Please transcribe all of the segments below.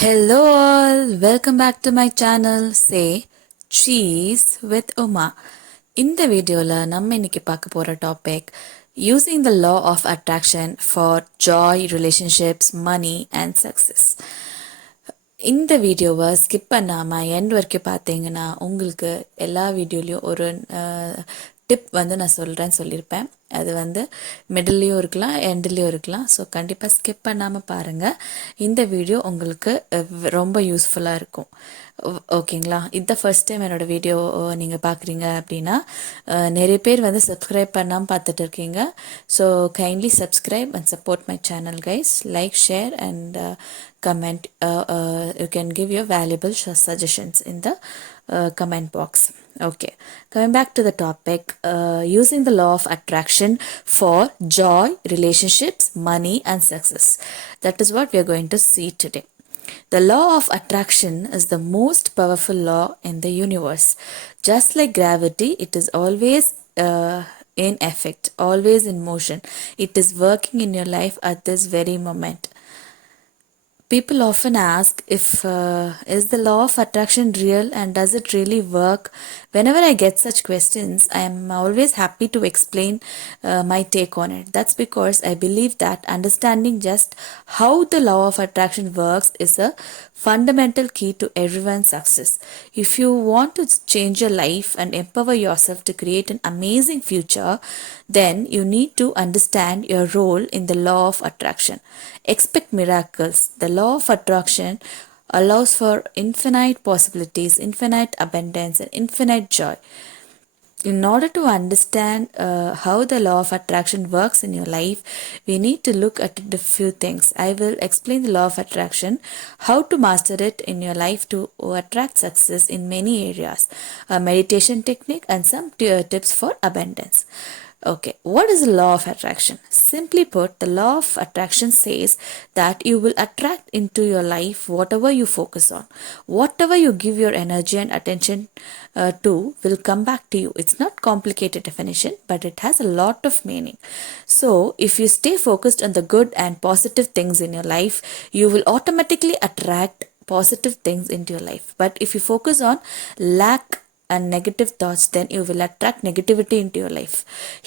Hello all, welcome back to my channel. Say cheese with Uma. இந்த வீடியோல நம்ம இன்னைக்கு பார்க்க போற topic using the law of attraction for joy, relationships, money and success. இந்த வீடியோவை ஸ்கிப் பண்ணாமல் எண்ட் வரைக்கும் பார்த்தீங்கன்னா உங்களுக்கு எல்லா வீடியோலையும் ஒரு டிப் நான் சொல்லியிருப்பேன். அது மிடில்லையும் இருக்கலாம், எண்ட்லேயும் இருக்கலாம். ஸோ கண்டிப்பாக ஸ்கிப் பண்ணாமல் பாருங்கள். இந்த வீடியோ உங்களுக்கு ரொம்ப யூஸ்ஃபுல்லாக இருக்கும். ஓகேங்களா? இதுதான் ஃபர்ஸ்ட் டைம் என்னோடய வீடியோ நீங்கள் பார்க்குறீங்க அப்படின்னா நிறைய பேர் சப்ஸ்கிரைப் பண்ணாமல் பார்த்துட்டு இருக்கீங்க. So kindly subscribe and support my channel guys. Like, share and comment. You can give your valuable suggestions in the comment box. Okay, coming back to the topic, using the law of attraction for joy, relationships, money and success. That is what we are going to see today. The law of attraction is the most powerful law in the universe. Just like gravity, it is always in effect, always in motion. It is working in your life at this very moment. People often ask if is the law of attraction real and does it really work? Whenever I get such questions, I am always happy to explain my take on it. That's because I believe that understanding just how the law of attraction works is a fundamental key to everyone's success. If you want to change your life and empower yourself to create an amazing future, then you need to understand your role in the law of attraction. Expect miracles. The law of attraction allows for infinite possibilities, infinite abundance, and infinite joy. In order to understand how the law of attraction works in your life, we need to look at a few things. I will explain the law of attraction, how to master it in your life to attract success in many areas, a meditation technique, and some tips for abundance. Okay, what is the law of attraction? Simply put, the law of attraction says that you will attract into your life whatever you focus on. Whatever you give your energy and attention to will come back to you. It's not complicated definition, but it has a lot of meaning. So, if you stay focused on the good and positive things in your life, you will automatically attract positive things into your life. But if you focus on lack and negative thoughts, then you will attract negativity into your life.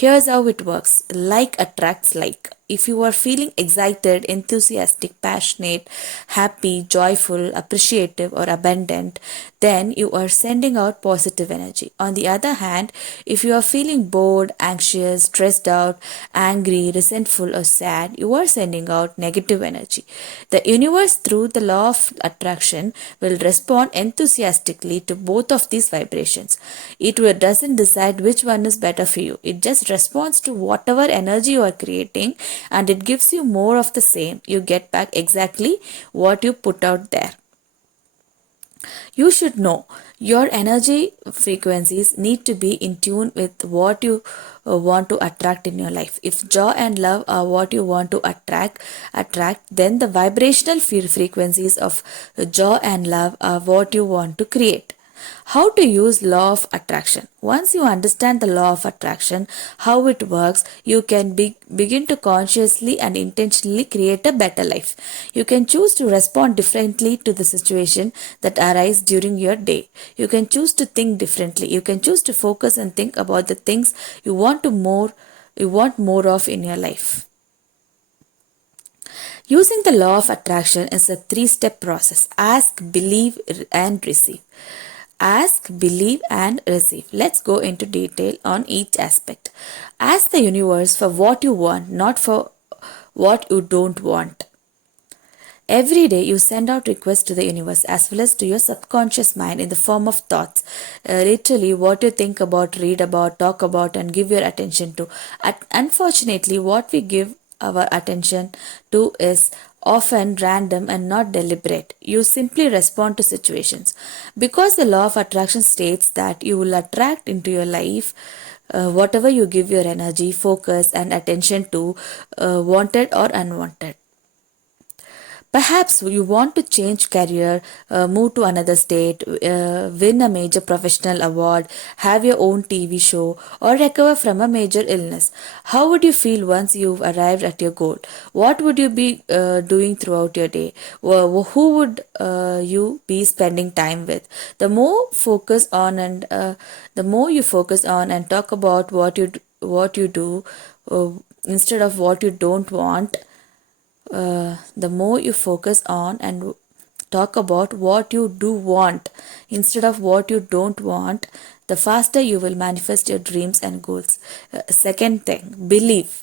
Here's how it works. Like attracts like. If you are feeling excited, enthusiastic, passionate, happy, joyful, appreciative or abundant, then you are sending out positive energy. On the other hand, if you are feeling bored, anxious, stressed out, angry, resentful or sad, you are sending out negative energy. The universe, through the law of attraction, will respond enthusiastically to both of these vibrations. It doesn't decide which one is better for you. It just responds to whatever energy you are creating, and it gives you more of the same. You get back exactly what you put out there. You should know your energy frequencies need to be in tune with what you want to attract in your life. If joy and love are what you want to attract, then the vibrational frequencies of joy and love are what you want to create. How to use law of attraction? Once you understand the law of attraction, how it works, you can begin to consciously and intentionally create a better life. You can choose to respond differently to the situation that arise during your day. You can choose to think differently. You can choose to focus and think about the things you want more of in your life. Using the law of attraction is a 3-step process. Ask, believe and receive. Ask, believe and receive. Let's go into detail on each aspect. Ask the universe for what you want, not for what you don't want. Every day you send out requests to the universe as well as to your subconscious mind in the form of thoughts. Literally what you think about, read about, talk about and give your attention to. Unfortunately, what we give our attention to is often random and not deliberate. You simply respond to situations. Because the law of attraction states that you will attract into your life whatever you give your energy, focus and attention to, wanted or unwanted. Perhaps you want to change career, move to another state, win a major professional award, have your own TV show, or recover from a major illness. How would you feel once you've arrived at your goal? What would you be doing throughout your day? Who would you be spending time with? The more you focus on and talk about what you do uh, instead of what you don't want, the more you focus on and talk about what you do want instead of what you don't want, the faster you will manifest your dreams and goals. Second thing, believe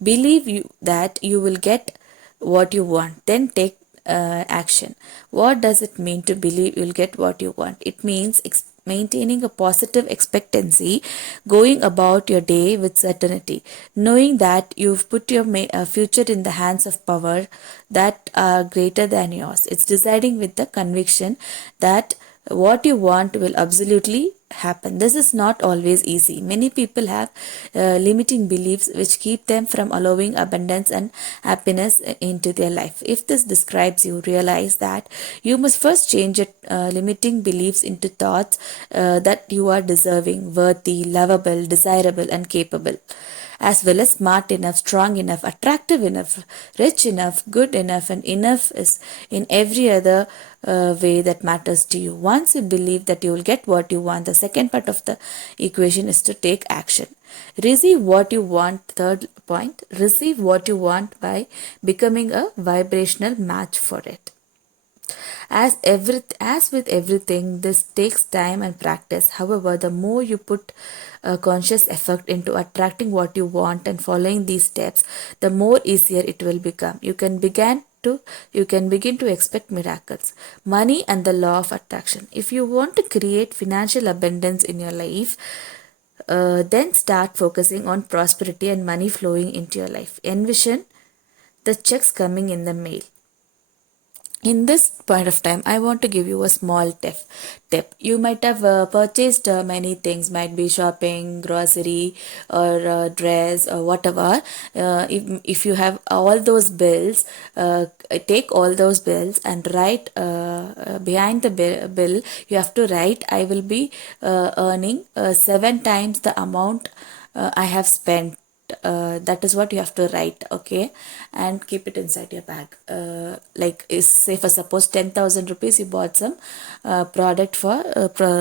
that you will get what you want, then take action. What does it mean to believe you'll get what you want? It means maintaining a positive expectancy, going about your day with certainty, knowing that you've put your future in the hands of power that are greater than yours. It's deciding with the conviction that what you want will absolutely happen. This is not always easy. Many people have limiting beliefs which keep them from allowing abundance and happiness into their life. If this describes you, realize that you must first change your limiting beliefs into thoughts that you are deserving, worthy, lovable, desirable, and capable, as well as smart enough, strong enough, attractive enough, rich enough, good enough, and enough is in every other way that matters to you. Once you believe that you will get what you want, the second part of the equation is to take action. Receive what you want. Third point, receive what you want by becoming a vibrational match for it. As with everything, this takes time and practice. However, the more you put conscious effort into attracting what you want and following these steps, the more easier it will become. You can begin to expect miracles. Money and the law of attraction. If you want to create financial abundance in your life, then start focusing on prosperity and money flowing into your life. Envision the checks coming in the mail. In this point of time, I want to give you a small tip. You might have purchased many things, might be shopping, grocery, or dress, or whatever. If you have all those bills, take all those bills and write behind the bill, you have to write, I will be earning 7 times the amount I have spent. That is what you have to write, okay, and keep it inside your bag. Like, is say for suppose 10,000 rupees, you bought some product for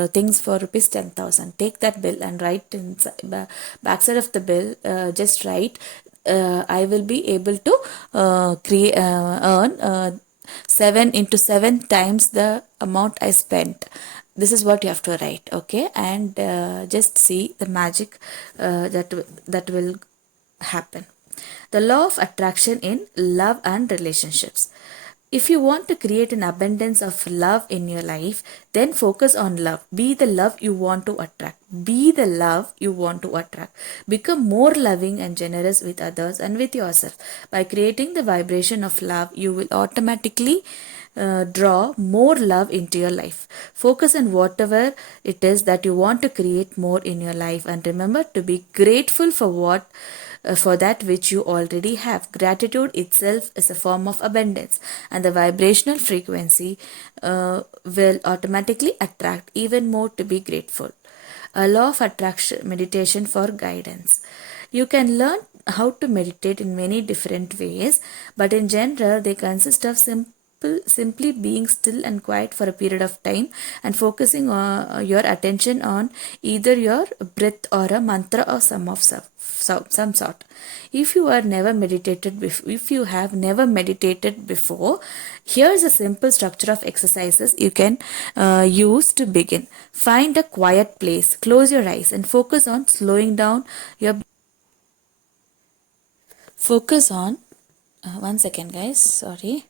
things for rupees 10,000. Take that bill and write in backside of the bill. Just write, I will be able to earn 7 the amount I spent. This is what you have to write, okay, and just see the magic that will happen. The law of attraction in love and relationships. If you want to create an abundance of love in your life, then focus on love. Be the love you want to attract. Be the love you want to attract. Become more loving and generous with others and with yourself. By creating the vibration of love, you will automatically draw more love into your life. Focus on whatever it is that you want to create more in your life, and remember to be grateful for that which you already have. Gratitude itself is a form of abundance, and the vibrational frequency will automatically attract even more to be grateful. A law of attraction meditation for guidance. You can learn how to meditate in many different ways, but in general, they consist of simply being still and quiet for a period of time and focusing your attention on either your breath or a mantra or some sort. If you have never meditated before, here's a simple structure of exercises you can use to begin. Find a quiet place, close your eyes, and focus on slowing down your focus on 1 second, guys, sorry.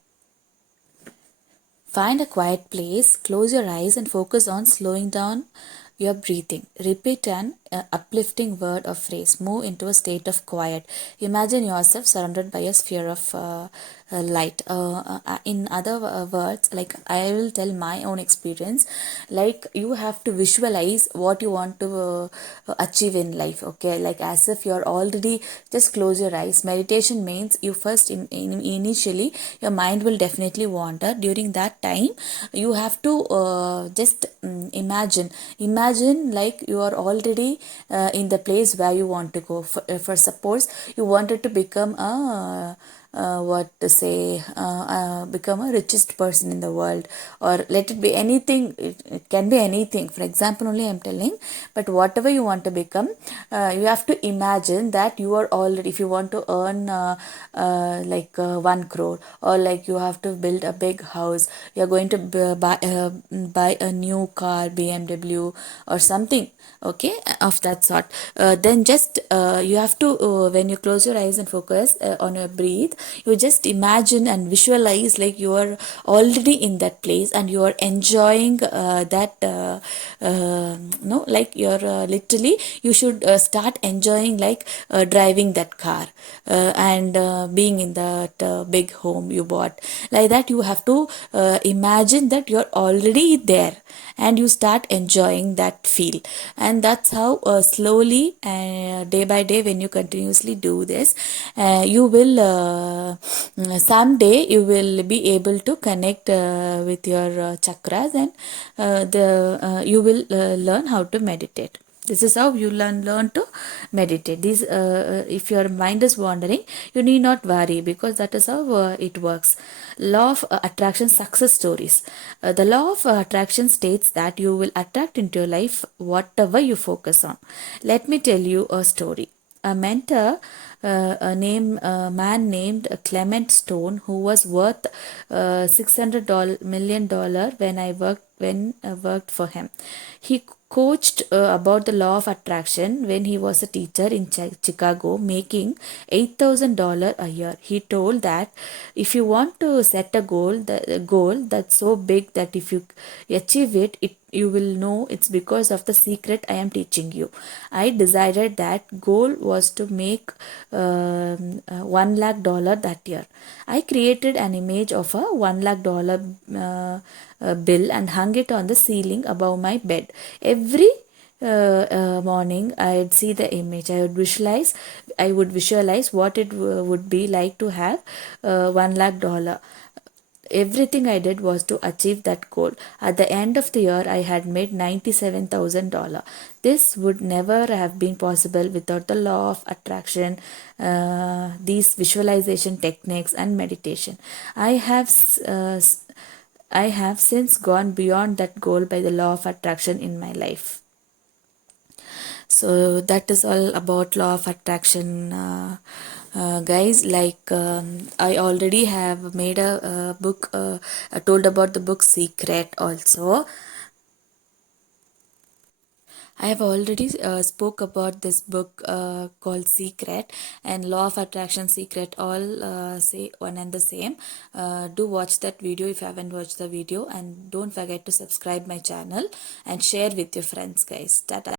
Find a quiet place, close your eyes, and focus on slowing down your breathing. Repeat an uplifting word or phrase. Move into a state of quiet. Imagine yourself surrounded by a sphere of light. In other words, like I will tell my own experience, like you have to visualize what you want to achieve in life. Okay, like as if you're already, just close your eyes. Meditation means you first initially your mind will definitely wander. During that time you have to just imagine like you are already in the place where you want to go. For suppose you wanted to become a what to say become a richest person in the world, or let it be anything. It can be anything. For example only I'm telling, but whatever you want to become, you have to imagine that you are already, if you want to earn 1 crore, or like you have to build a big house, you're going to buy a new car, BMW or something, okay, of that sort. Then just you have to when you close your eyes and focus on your breathe, you just imagine and visualize like you are already in that place and you are enjoying that no, like you're literally, you should start enjoying like driving that car and being in that big home you bought. Like that you have to imagine that you're already there and you start enjoying that feel. And that's how slowly day by day, when you continuously do this, you will someday you will be able to connect with your chakras, and you will learn how to meditate. This is how you learn to meditate. These if your mind is wandering, you need not worry, because that is how it works. Law of attraction success stories. The law of attraction states that you will attract into your life whatever you focus on. Let me tell you a story. A mentor, a man named Clement Stone, who was worth $600 million when I worked for him. He coached about the law of attraction when he was a teacher in Chicago, making $8,000 a year. He told that if you want to set a goal that's so big that if you achieve it, you will know it's because of the secret I am teaching you. I decided that goal was to make $1 lakh that year. I created an image of a $1 lakh bill and hung it on the ceiling above my bed. Every morning I'd see the image. I would visualize what it would be like to have $1 lakh. Everything I did was to achieve that goal. At the end of the year, I had made $97,000. This would never have been possible without the law of attraction, these visualization techniques, and meditation. I have I have since gone beyond that goal by the law of attraction in my life. So that is all about law of attraction, guys. Like I already have made a book, told about the book Secret also. I have already spoke about this book called Secret and Law of Attraction Secret, all say one and the same. Do watch that video if you haven't watched the video, and don't forget to subscribe my channel and share with your friends, guys. Tata.